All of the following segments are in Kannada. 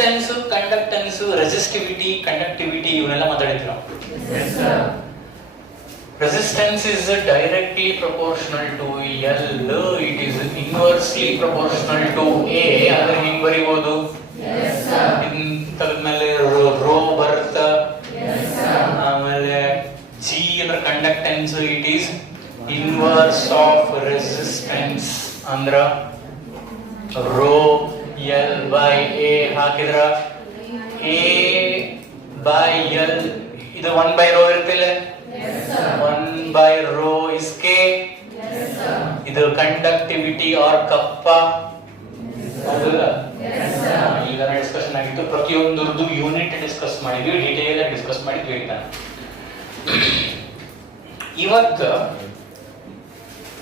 ರೆಸಿಸ್ಟೆನ್ಸ್, ಕಂಡಕ್ಟೆನ್ಸ್, ರೆಸಿಸ್ಟಿವಿಟಿ, ಕಂಡಕ್ಟಿವಿಟಿ ಇವನ್ನೆಲ್ಲ ಮಾತಾಡಿದ್ವಿ ನಾವು. Resistance is directly proportional to L. It is inversely proportional to A. ಅದರ ಹಿಂಗ್ ಬರಿಬಹುದು. ಮೇಲೆ ರೋ ಬರುತ್ತಾ, ಆಮೇಲೆ G ಅಂದ್ರೆ conductance. It is inverse of resistance ಅಂದ್ರ ರೋ L by A ಹಾಕಿದ್ರ A by L ಇದು 1 by ರೋ ಇರ್ತಿಲ್ಲ. 1 by rho is K. ಇದು ಕಂಡಕ್ಟಿವಿಟಿ ಆರ್ ಕಪ್ಪ. ಹೌದಲ್ಲ? ಈಗ ಡಿಸ್ಕಷನ್ ಆಗಿತ್ತು. ಪ್ರತಿಯೊಂದರದ್ದು ಯೂನಿಟ್ ಡಿಸ್ಕಸ್ ಮಾಡಿದ್ವಿ, ಡೀಟೇಲ್ ಆಗಿ ಡಿಸ್ಕಸ್ ಮಾಡಿದ್ವಿ. ಇವತ್ತು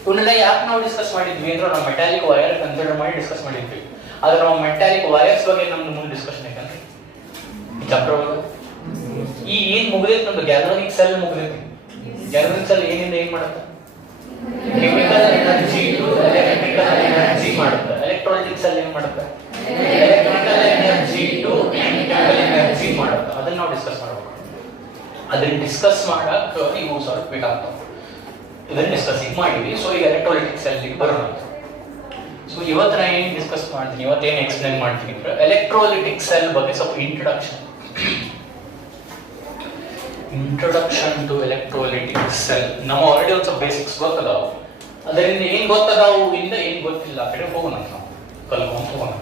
ಇವನ್ನೆಲ್ಲ ಯಾಕೆ ನಾವು ಡಿಸ್ಕಸ್ ಮಾಡಿದ್ವಿ ಅಂದ್ರೆ ನಾವು ಮೆಟಾಲಿಕ್ ವೈರ್ ಕನ್ಸಿಡರ್ ಮಾಡಿ ಡಿಸ್ಕಸ್ ಮಾಡಿದ್ವಿ. ಆದ್ರೆ ನಾವು ಮೆಟಾಲಿಕ್ ವೈರ್ಸ್ ಬಗ್ಗೆ ನಮ್ದು ಮುಂದೆ ಡಿಸ್ಕಷನ್ ಐತಂದ್ರೆ ಚಾಪ್ಟರ್ ಒಳಗೆ ಈ ಏನ್ ಮುಗಿದೈತಿ ನಮ್ದು ಗ್ಯಾಲ್ವಾನಿಕ್ ಸೆಲ್ ಮುಗಿದೈತಿ. ಗ್ಯಾಲ್ವಾನಿಕ್ ಸೆಲ್ ಏನಿಂದ ಏನ್ ಮಾಡುತ್ತೆ? Chemical energy to electrical energy ಮಾಡುತ್ತೆ. ಎಲೆಕ್ಟ್ರಾಲಿಟಿಕ್ ಸೆಲ್ ಏನ್ ಮಾಡುತ್ತೆ? Electrical energy to chemical energy ಮಾಡುತ್ತೆ. ಅದನ್ನ ನಾವು ಡಿಸ್ಕಸ್ ಮಾಡಬೇಕು. ಅದನ್ನ ಡಿಸ್ಕಸ್ ಮಾಡಕ್ ಇವು ಸ್ವಲ್ಪ ಬೇಕಾಗ್ತಾವ. ಇದನ್ನ ಡಿಸ್ಕಸ್ ಮಾಡಿದ್ವಿ. ಸೊ ಈಗ ಎಲೆಕ್ಟ್ರಾಲಿಟಿಕ್ ಸೆಲ್ ಬರೋಣ. ಸೊ ಇವತ್ತು ನಾ ಏನ್ ಡಿಸ್ಕಸ್ ಮಾಡ್ತೀನಿ, ಇವತ್ತೇನು ಎಕ್ಸ್ಪ್ಲೈನ್ ಮಾಡ್ತೀನಿ ಅಂದ್ರೆ ಎಲೆಕ್ಟ್ರಾಲಿಟಿಕ್ ಸೆಲ್ ಬಗ್ಗೆ ಸ್ವಲ್ಪ ಇಂಟ್ರೊಡಕ್ಷನ್ ಟು ಎಲೆಕ್ಟ್ರೋಲೈಟಿಕ್ ಸೆಲ್. ನಮ್ಮ ಆಲ್ರೆಡಿ ಒಂದು ಸ್ವಲ್ಪ ಬೇಸಿಕ್ಸ್ ಗೊತ್ತದಾವು. ಅದರಿಂದ ಏನ್ ಗೊತ್ತದಾವು ಇಂದ ಏನ್ ಗೊತ್ತಿಲ್ಲ ಆ ಕಡೆ ಹೋಗೋಣ, ನಾವು ಕಲ್ಕೊಂಡು ಹೋಗೋಣ.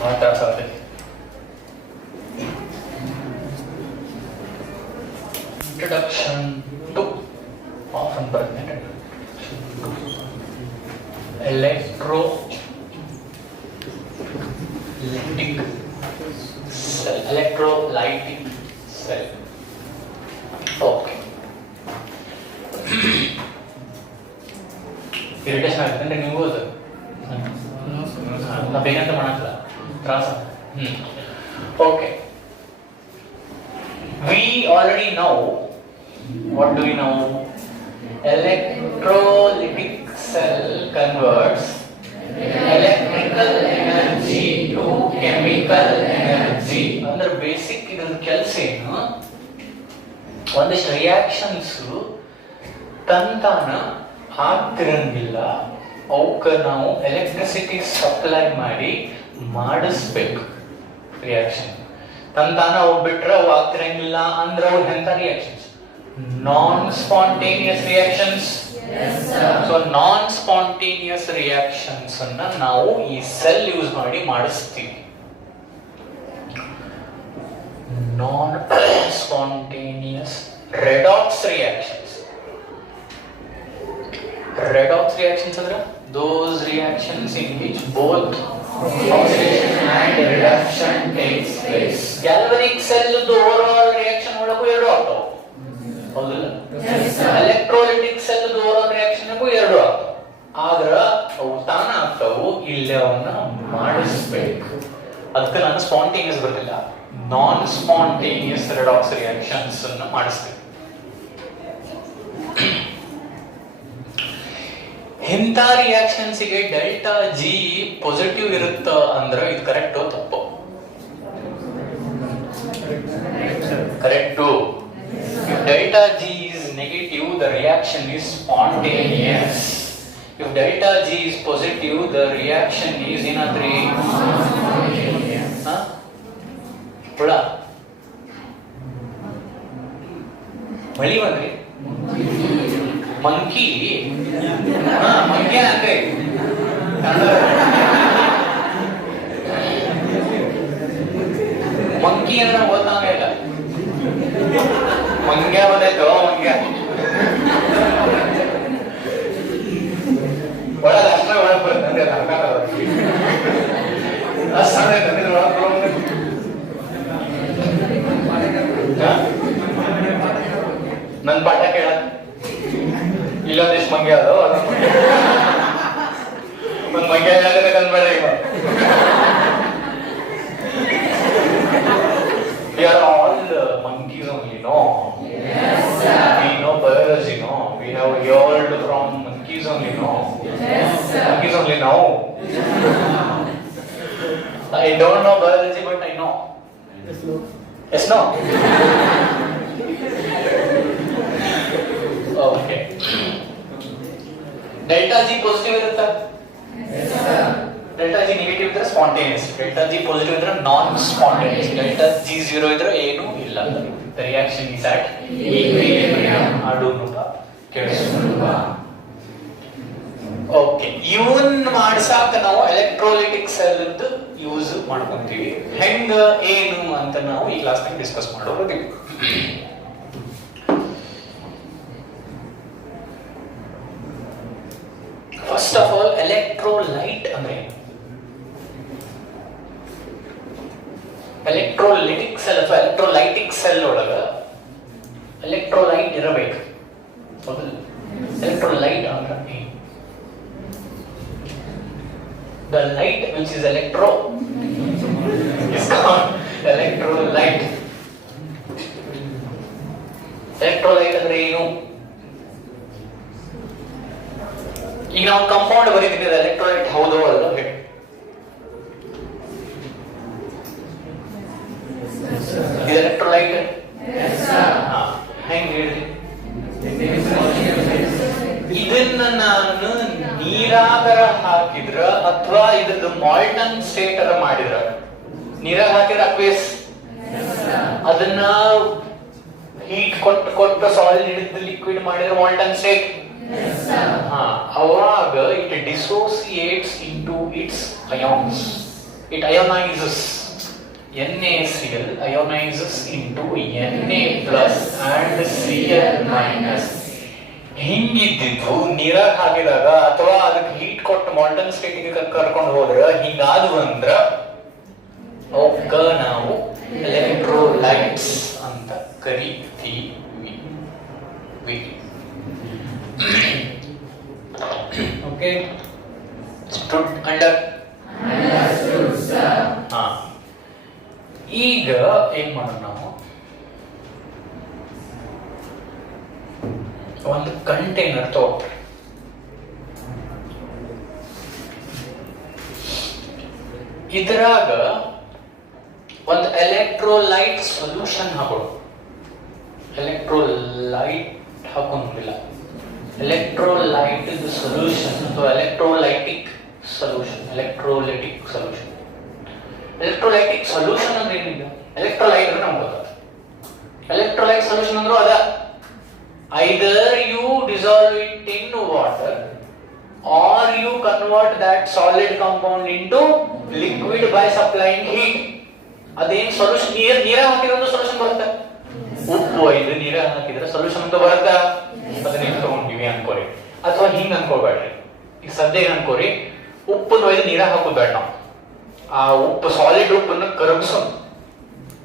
ಬಹಳ ತ್ರಾಸ ಆಗ್ತೈತಿ. ಇಂಟ್ರೊಡಕ್ಷನ್ ಟು ಆಫನ್ ಬರ್ತೇನೆ electrolytic cell. Electrolytic cell. Okay. Irritation ಆಗುತ್ತೆ ನೀವು ಅದು ನಾ ಬೇಕಂತ ಮಾಡಲ್ಲ ತ್ರಾಸ. Okay. We already know. What do we know? Electrolytic cell converts electrical energy to chemical energy. ಅಂದ್ರೆ ಬೇಸಿಕ್ ಇದ್ರ ಕೆಲಸ ಏನು? ಒಂದಿಷ್ಟು ರಿಯಾಕ್ಷನ್ಸ್ ತಂತಾನ ಆಗ್ತಿರಂಗಿಲ್ಲ, ಅವಕ್ಕೆ ನಾವು ಎಲೆಕ್ಟ್ರಿಸಿಟಿ ಸಪ್ಲೈ ಮಾಡಿ ಮಾಡಿಸ್ಬೇಕು. ರಿಯಾಕ್ಷನ್ ತಂತಾನ ಅವು ಬಿಟ್ರೆ ಅವು ಆಗ್ತಿರಂಗಿಲ್ಲ ಅಂದ್ರೆ ಅವು ಎಂತ reactions? Non spontaneous reactions. So non spontaneous reactions ಅನ್ನ ನಾವು ಈ ಸೆಲ್ ಯೂಸ್ ಮಾಡಿ ಮಾಡಿಸ್ತೀವಿ. Non spontaneous redox reactions. Redox reactions ಅಂದ್ರೆ those reactions in which both oxidation and reduction takes place. Galvanic cell overall reaction ಒಳಗೂ ಎರಡು ಆಗ್ತಾವ, ಹೌದಲ್ಲ? ಎಲೆಕ್ಟ್ರೋಲೈಟಿಕ್ ಸೆಲ್ ಓವರಾಲ್ ರಿಯಾಕ್ಷನ್ ಎರಡು ಆಗ್ತಾವ. ಆದ್ರ ಅವು ತಾನ ಆಗ್ತಾವು, ಇಲ್ಲೇ ಅವನ್ನ ಮಾಡಿಸ್ಬೇಕು. ಅದಕ್ಕೆ ನಾನು ಸ್ಪಾಂಟೇನಿಯಸ್ ಬರ್ತಿಲ್ಲ, ನಾನ್ ಸ್ಪಾಂಟೇನಿಯಸ್ ರೆಡಾಕ್ಸ್ ರಿಯಾಕ್ಷನ್ಸ್ ಅನ್ನ ಮಾಡಿಸ್ಬೇಕು. ಇಂಥ ರಿಯಾಕ್ಷನ್ಸ್ ಗೆ ಡೆಲ್ಟಾ ಜಿ ಪಾಸಿಟಿವ್ ಇರುತ್ತ ಅಂದ್ರೆ ಇದು ಕರೆಕ್ಟೋ ತಪ್ಪು? Correct. If delta G is negative, the reaction is spontaneous. If delta G is positive, the reaction is in a three. ಹುಳ ಮಳಿ ಬಂದ್ರಿ ಮಂಕಿ ಮಂಕ್ಯ ಅಂದ್ರೆ ಮಂಕಿ ಅಂದ್ರೆ ಓದ್ತಾನೆ ಇಲ್ಲ. ಮಂಗ್ಯ ಬಂದಾಯ್ತು, ಮಂಗ್ಯ ಒಳಗ ಅಷ್ಟ ಒಳಗೆ ಬರ್ತಂದ್ರೆ ನನ್ ಪಾಠ ಕೇಳ ಇಲ್ಲೊಂದಿಷ್ಟು ಮಂಗ್ಯ ಅದು ಒಂದ್ ಮಂಗ್ಯ ಕಂಡ್ಬೇಡ. We are all monkeys only, no? Yes, sir. We know biology, no? We have evolved from monkeys only, no? Yes, sir. Monkeys only now. I don't know biology, but I know. Yes, no? Okay. Delta G positive ಇರುತ್ತಾ? Delta G negative ಇದ್ರೆ spontaneous. Delta G positive ಇದ್ರೆ non spontaneous. Delta G 0 ಇದ್ರೆ ಏನು ಇಲ್ಲ. The reaction is at equilibrium. ಆಡುನುಪ ಕೇಳಿಸುನುಪ. ಓಕೆ, ಇವನ್ ಮಾಡ್ಸಾಕ ನಾವು ಎಲೆಕ್ಟ್ರೋಲೈಟಿಕ್ ಸೆಲ್ ಯೂಸ್ ಮಾಡ್ಕೊಂತೀವಿ. ಹೆಂಗ ಏನು ಅಂತ ನಾವು ಈ ಕ್ಲಾಸ್ ನಾಗ ಡಿಸ್ಕಸ್ ಮಾಡೋದಿವಿ. ಫಸ್ಟ್ ಆಫ್ ಆಲ್ ಎಲೆಕ್ಟ್ರೋಲೈಟ್ ಅಂದ್ರೆ ಎಲೆಕ್ಟ್ರೋಲೈಟಿಕ್ ಸೆಲ್ ಅಥವಾ ಎಲೆಕ್ಟ್ರೋಲೈಟಿಕ್ ಸೆಲ್ ಒಳಗ ಎಲೆಕ್ಟ್ರೋಲೈಟ್ ಇರಬೇಕು. ಹೌದಲ್ಲ? ಎಲೆಕ್ಟ್ರೋಲೈಟ್ ಅಂದ್ರೆ the light which is electro is called electrolyte. Electrolyte ಅಂದ್ರೆ ಏನು? ಈಗ ನಾವು ಕಂಪೌಂಡ್ ಬರೀತೀವಿ, ಎಲೆಕ್ಟ್ರೋಲೈಟ್ ಹೌದೋ ಅಲ್ಲ ಹೇಳಿ. ಇದು ಎಲೆಕ್ಟ್ರೋಲೈಟ್ ಹೆಂಗ್ ಹೇಳಿ? ಇದನ್ನ ನಾನು ನೀರಾಗರ ಹಾಕಿದ್ರ ಅಥವಾ ಇದ್ರದ್ದು ಮಾಲ್ಟನ್ ಸ್ಟೇಟ್ ಅರ ಮಾಡಿದ್ರ, ನೀರಾಗ ಹಾಕಿದ್ರ ಅಕ್ವೇಸ್, ಅದನ್ನ ಹೀಟ್ ಕೊಟ್ಟು ಸಾಲಿಡ್ ಹಿಡಿದು ಲಿಕ್ವಿಡ್ ಮಾಡಿದ್ರೆ ಮಾಲ್ಟನ್ ಸ್ಟೇಟ್. ಅವಾಗ it dissociates into its ions. It ionizes. NaCl ionizes into Na plus and Cl minus. ಹಿಂಗಿದ್ದು ನೀರಾಗ ಹಾಕಿದಾಗ ಅಥವಾ ಅದಕ್ಕೆ ಹೀಟ್ ಕೊಟ್ಟು ಮಾಲ್ಟನ್ ಸ್ಟೇಟಿಗೆ ಕರ್ಕೊಂಡು ಹೋದ್ರೆ ಹಿಂಗಾದ್ವು ಅಂದ್ರ ಅವಕ್ಕ ನಾವು ಎಲೆಕ್ಟ್ರೋಲೈಟ್ಸ್ ಅಂತ ಕರಿತೀವಿ. Okay, stood under? ಈಗ ಏನ್ ಮಾಡೋಣ, ನಾವು ಒಂದು ಕಂಟೈನರ್ ತಗೋತೀವಿ. ಇದ್ರಾಗ ಒಂದು ಎಲೆಕ್ಟ್ರೋಲೈಟ್ ಸೊಲ್ಯೂಷನ್ ಹಾಕೋದು. ಎಲೆಕ್ಟ್ರೋಲೈಟ್ ಹಾಕೊಂಡಿಲ್ಲ, ಎಲೆಕ್ಟ್ರೋಲೈಟ್ ಸೊಲ್ಯೂಷನ್ ಅಥವಾ electrolytic solution. Electrolytic solution. Electrolytic solution ಅಂದ್ರೆ ಏನಿಲ್ಲ, ಎಲೆಕ್ಟ್ರೋಲೈಟ್ ಅಂದ್ರೆ ನಮ್ಗೆ ಗೊತ್ತಾಗ್ತದೆ. ಎಲೆಕ್ಟ್ರೋಲೈಟ್ ಸೊಲ್ಯೂಷನ್ ಅಂದ್ರೂ ಅದ. Either you dissolve it in water or you convert that solid compound into liquid by supplying heat. ಅದೇನ್ ಸೊಲ್ಯೂಷನ್? ನೀರ ಹಾಕಿದ್ರೆ ಸೊಲ್ಯೂಷನ್ ಬರುತ್ತೆ. ಉಪ್ಪು ಇದು ನೀರ ಹಾಕಿದ್ರೆ ಸೊಲ್ಯೂಷನ್ ಅಂತ ಬರುತ್ತಾ? ಅದನ್ನ ತಗೊಂಡಿವಿ ಅನ್ಕೋರಿ, ಅಥವಾ ಹಿಂಗ್ ಅನ್ಕೋಬೇಡ್ರಿ. ಈಗ ಸದ್ಯ ಏನ್ ಅನ್ಕೋರಿ, ಉಪ್ಪನ್ನು ಒಯ್ದು ನೀರ ಹಾಕೋದು ಬೇಡ. ನಾವು ಆ ಉಪ್ಪು ಸಾಲಿಡ್ ಉಪ್ಪನ್ನು ಕರಗಿಸೋದು,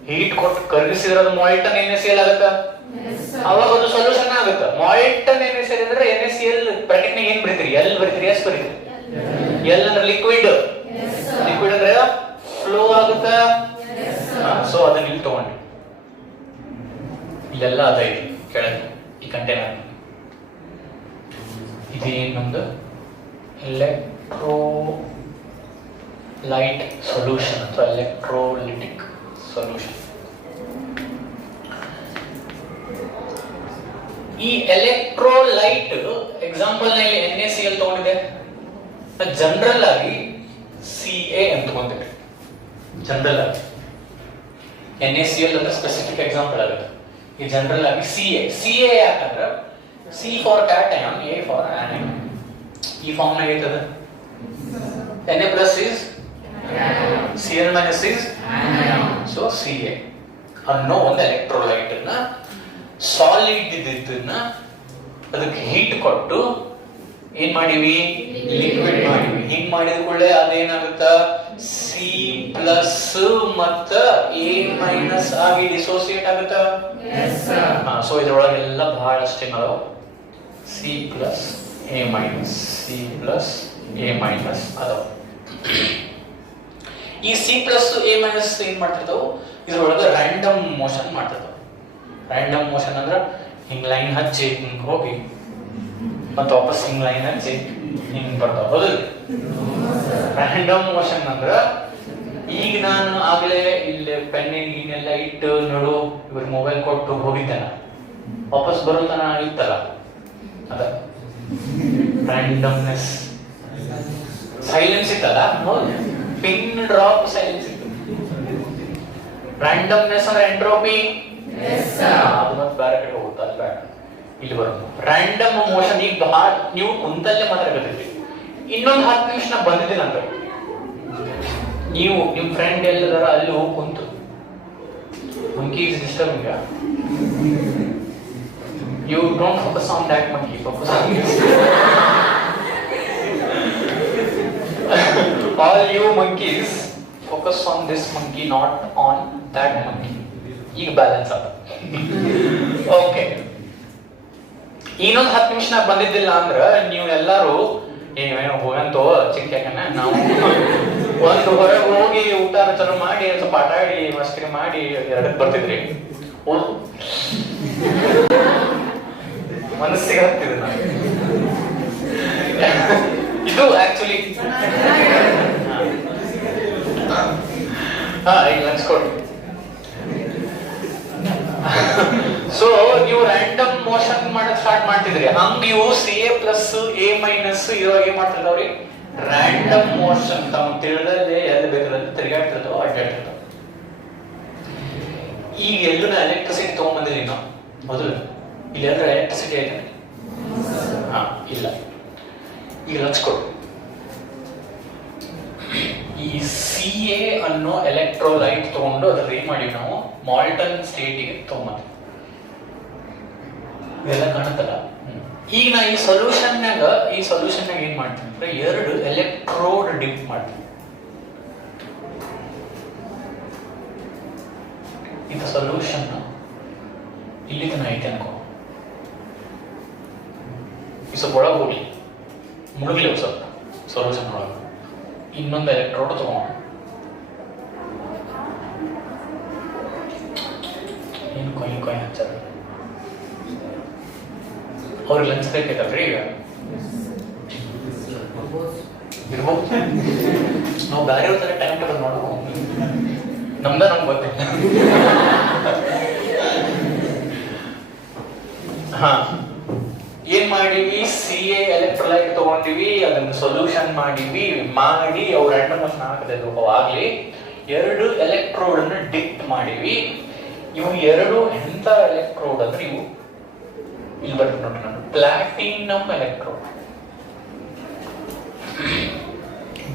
ಹೀಟ್ ಕೊಟ್ಟು ಕರಗಿಸಿದ್ರೆ ಅದು ಮಾಲ್ಟನ್ NaCl ಆಗುತ್ತಾ? ಅವಾಗ ಒಂದು ಸೊಲ್ಯೂಷನ್ ಆಗುತ್ತೆ. ಮಾಲ್ಟನ್ NaCl ಅಂದ್ರೆ NaCl ಬ್ರಾಕೆಟ್ ನಾಗ ಏನ್ ಬರೀತೀರಿ? ಎಲ್ ಬರೀತೀರಿ, ಎಸ್ ಬರೀತೀರಿ. ಎಲ್ ಅಂದ್ರೆ ಲಿಕ್ವಿಡ್. ಲಿಕ್ವಿಡ್ ಅಂದ್ರೆ ಫ್ಲೋ ಆಗುತ್ತಾ? ಸೊ ಅದನ್ನ ಇಲ್ಲಿ ತಗೊಂಡಿ. ಇಲ್ಲೆಲ್ಲ ಅದ ಇದೆ ಕೆಳಗೆ ಈ ಕಂಟೈನರ್. ಇದೇನ್ ನಮ್ದು ಎಲೆಕ್ಟ್ರೋಲೈಟ್ ಸೊಲ್ಯೂಷನ್ ಅಥವಾ ಎಲೆಕ್ಟ್ರೋಲಿಟಿಕ್ ಸೊಲ್ಯೂಷನ್. ಈ ಎಲೆಕ್ಟ್ರೋಲೈಟ್ ಎಕ್ಸಾಂಪಲ್ ನಲ್ಲಿ NaCl ತಗೊಂಡಿದೆ. ಜನರಲ್ ಆಗಿ Ca ಅಂತ ತಗೊಂಡಿದೆ. ಜನರಲ್ ಆಗಿ NaCl ಅಂದ್ರೆ ಸ್ಪೆಸಿಫಿಕ್ ಎಕ್ಸಾಂಪಲ್ ಆಗುತ್ತೆ. ಈ ಜನರಲ್ ಆಗಿ Ca ಯಾಕಂದ್ರೆ C for cation, A for onion. ಈ ಫಾರ್ಮ್ ನಾಗ ಐತದ. Na plus is Cl minus is anion. So Ca ಅನ್ನೋ ಒಂದು ಎಲೆಕ್ಟ್ರೋಲೈಟ್ ಅನ್ನ ಸಾಲಿಡ್ ಇದ್ದನ್ನ ಅದಕ್ಕೆ ಹೀಟ್ ಕೊಟ್ಟು ಏನ್ ಮಾಡಿವಿ? ಲಿಕ್ವಿಡ್ ಮಾಡಿವಿ. ಹಿಂಗ್ ಮಾಡಿದ ಕೂಡಲೇ ಅದೇನಾಗುತ್ತ? C ಪ್ಲಸ್ ಮತ್ತ A ಮೈನಸ್ ಆಗಿ ಡಿಸೋಸಿಯೇಟ್ ಆಗುತ್ತ. ಸೊ ಇದ್ರೊಳಗೆಲ್ಲ ಬಹಳಷ್ಟು ಏನಾದವು? C plus A minus, C plus A minus ಅದಾವ. ಈ C ಪ್ಲಸ್ A ಮೈನಸ್ ಏನ್ ಮಾಡ್ತಿರ್ತಾವ? ಇದ್ರೊಳಗೆ ರ್ಯಾಂಡಮ್ ಮೋಷನ್ ಮಾಡ್ತಿರ್ತಾವ. ರ್ಯಾಂಡಮ್ ಮೋಷನ್ ಅಂದ್ರೆ ಹಿಂಗ್ ಲೈನ್ ಹಚ್ಚಿ ಹಿಂಗ್ ಹೋಗಿ ಮತ್ತೆ ವಾಪಸ್ ಹಿಂಗ್ ಲೈನ್ ಹಚ್ಚಿ ಹಿಂಗ್ ಬರ್ತಾವ. ಹೌದು, ರ್ಯಾಂಡಮ್ ಮೋಷನ್ ಅಂದ್ರ ಈಗ ನಾನು ಆಗ್ಲೇ ಇಲ್ಲಿ ಪೆನ್ನೆಲ್ಲ ಇಟ್ಟು ನೋಡು ಇವ್ರ ಮೊಬೈಲ್ ಕೊಟ್ಟು ಹೋಗಿದ್ದೇನ, ವಾಪಸ್ ಬರೋ ತನ ಇತ್ತಲ್ಲ, ಅದ ರ್ಯಾಂಡಮ್ನೆಸ್, ಸೈಲೆನ್ಸ್ ಇತ್ತಲ್ಲ, ಪಿನ್ ಡ್ರಾಪ್ ಸೈಲೆನ್ಸ್ ಇತ್ತು. ರ್ಯಾಂಡಮ್ನೆಸ್ ಅಂದ್ರೆ ಎಂಟ್ರೋಪಿ, ಅದು ಮತ್ತೆ ಬೇರೆ ಕಡೆ ಹೋಗುತ್ತಾ, ಅದು ಬೇಡ, ಇಲ್ಲಿ ಬರೋದು ರ್ಯಾಂಡಮ್ ಮೋಷನ್. ಈಗ ಬಹಳ ನೀವು ಕುಂತಲ್ಲೇ ಮಾತಾಡಕತ್ತೀರಿ, ಇನ್ನೊಂದು 10 ನಿಮಿಷ ನಾ ಬಂದಿದ್ದೀನಿ ಅಂದ್ರೆ ನೀವು ನಿಮ್ ಫ್ರೆಂಡ್ ಎಲ್ಲದಾರ ಅಲ್ಲಿ ಹೋಗಿ ಕುಂತು monkey is disturbing you don't focus on that monkey, focus on this. All you monkeys focus on this monkey, not on that monkey. ಈಗ ಬ್ಯಾಲೆನ್ಸ್ ಆದ. ಓಕೆ, ಇನ್ನೊಂದು 10 ನಿಮಿಷ ನಾ ಬಂದಿದ್ದಿಲ್ಲ ಅಂದ್ರೆ ನೀವು ಎಲ್ಲಾರು ಏನೋ ಹೋಗಂತೋ ಚಿಕ್ಕ ನಾವು ಒಂದು ಹೊರಗೆ ಹೋಗಿ ಊಟ ಚಲೋ ಮಾಡಿ ಸ್ವಲ್ಪ ಆಟ ಆಡಿ ಮಸ್ಕರಿ ಮಾಡಿ 2ಕ್ಕೆ ಬರ್ತಿದ್ರಿ. ಮನಸ್ಸಿಗೆ ಹತ್ತಿದೆ ನಾನು. ಇದು ಆಕ್ಚುಲಿ ಈಗ ಲಂಚ್ ಕೊಡಿ. ಸೊ ನೀವು ರ್ಯಾಂಡಮ್ ಮೋಷನ್ ಮಾಡಕ್ ಸ್ಟಾರ್ಟ್ ಮಾಡ್ತಿದ್ರಿ, ಹಂಗ ನೀವು CA ಪ್ಲಸ್ A ಮೈನಸ್ ಇವಾಗ ಏನ್ ಮಾಡ್ತಿರ್ತಾವ್ರಿ, ರ್ಯಾಂಡಮ್ ಮೋಷನ್ ತಮ್ಮ ತಿಳಿದಲ್ಲೇ ಎಲ್ಲಿ ಬೇಕಾದ್ರೆ ತಿರುಗಾಡ್ತಿರ್ತಾವ, ಅಡ್ಡಾಡ್ತಿರ್ತಾವ. ಈಗ ಎಲ್ಲೂ ಎಲೆಕ್ಟ್ರಿಸಿಟಿ ತಗೊಂಡ್ಬಂದಿಲ್ಲ ನಾವು, ಮೊದಲು ಇಲ್ಲಿ ಎಲ್ಲರೂ ಎಲೆಕ್ಟ್ರಿಸಿಟಿ ಐತೆ ಇಲ್ಲ. ಈಗ ಲಕ್ಷ ಕೊಡು, ಈ CA ಅನ್ನೋ ಎಲೆಕ್ಟ್ರೋಲೈಟ್ ತಗೊಂಡು ಅದ್ರ ಏನ್ ಮಾಡಿವಿ ನಾವು, ಮಾಲ್ಟನ್ ಸ್ಟೇಟಿಗೆ ತಗೊಂಬಂದ್ವಿ. ಇವೆಲ್ಲ ಕಾಣುತ್ತಲ್ಲ. ಈಗ ನಾ ಈ ಸೊಲ್ಯೂಷನ್ನಾಗ ಏನ್ ಮಾಡ್ತೀನಿ ಅಂದ್ರೆ 2 ಎಲೆಕ್ಟ್ರೋಡ್ ಡಿಪ್ ಮಾಡ್ತೀನಿ. ಇದು ಸೊಲ್ಯೂಷನ್ ಇಲ್ಲಿ ತನ ಐತೆ ಅನ್ಕೋ, ಈ ಸ್ವಲ್ಪ ಒಳಗೆ ಹೋಗ್ಲಿ, ಮುಳುಗ್ಲಿ ಸ್ವಲ್ಪ ಸೊಲ್ಯೂಷನ್ ಒಳಗೆ. ಇನ್ನೊಂದು ಎಲೆಕ್ಟ್ರೋಡ್ ತಗೊಂಡು ಏನು ಕೊಯ್ ಹಚ್ಚಾರ, ಅವ್ರಿಗೆ ಲಂಚ್ ಬೇಕೈತಲ್ರಿ. ಈಗ ಇರ್ಬೋದು, ನಾವು ಬೇರೆ ಟೈಮ್ ಟೇಬಲ್ ಮಾಡೋ ನಮ್ಗೆ ಗೊತ್ತಿಲ್ಲ. ಹಾ, ಏನ್ ಮಾಡಿವಿ, CA ಎಲೆಕ್ಟ್ರೋಲೈಟ್ ತಗೊಂಡಿವಿ, ಅದನ್ನ ಸೊಲ್ಯೂಷನ್ ಮಾಡಿವಿ, ಮಾಡಿ ಅವ್ರ ರ್ಯಾಂಡಮ್ ಮೋಷನ್ ಹಾಕಬೇಕು ಆಗ್ಲಿ. 2 ಎಲೆಕ್ಟ್ರೋಡ್ ಅನ್ನು ಡಿಪ್ ಮಾಡಿವಿ. ಇವು 2 ಎಂತ ಎಲೆಕ್ಟ್ರೋಡ್ ಅಂದ್ರೆ ಇವು ಇಲ್ಲಿ ಬರ್ತೀನಿ ನೋಡಿ, ನಾನು ಪ್ಲಾಟಿನಮ್ ಎಲೆಕ್ಟ್ರೋಡ್.